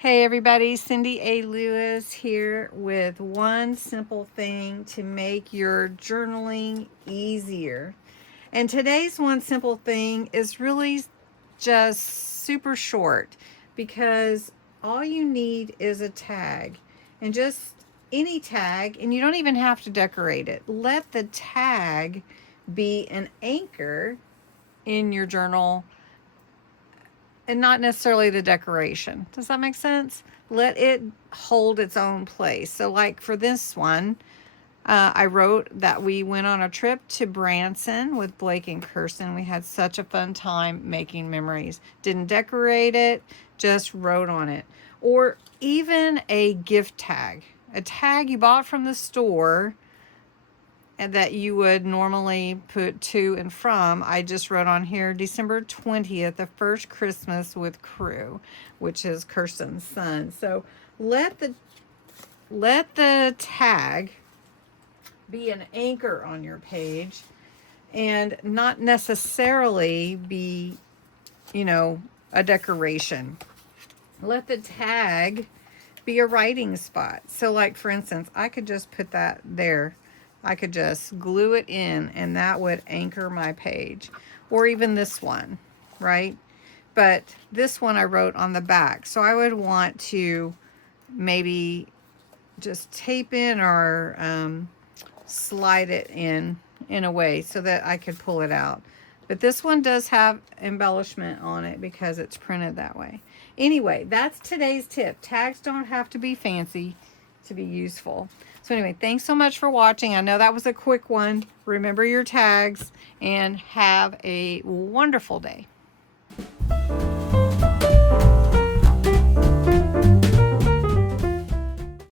Hey everybody, Cindy A. Lewis here with one simple thing to make your journaling easier. And today's one simple thing is really just super short because all you need is a tag, and just any tag, and you don't even have to decorate it. Let the tag be an anchor in your journal and not necessarily the decoration. Does that make sense? Let it hold its own place. So like for this one, I wrote that we went on a trip to Branson with Blake and Kirsten. We had such a fun time making memories. Didn't decorate it, just wrote on it. Or even a gift tag. A tag you bought from the store and that you would normally put to and from. I just wrote on here December 20th, the first Christmas with Crew, which is Kirsten's son. So let the tag be an anchor on your page and not necessarily be, a decoration. Let the tag be a writing spot. So like for instance, I could just put that there. I could just glue it in and that would anchor my page. Or even this one, right? But this one I wrote on the back. So I would want to maybe just tape in or slide it in a way so that I could pull it out. But this one does have embellishment on it because it's printed that way. Anyway, that's today's tip. Tags don't have to be fancy to be useful. So anyway, thanks so much for watching. I know that was a quick one. Remember your tags and have a wonderful day.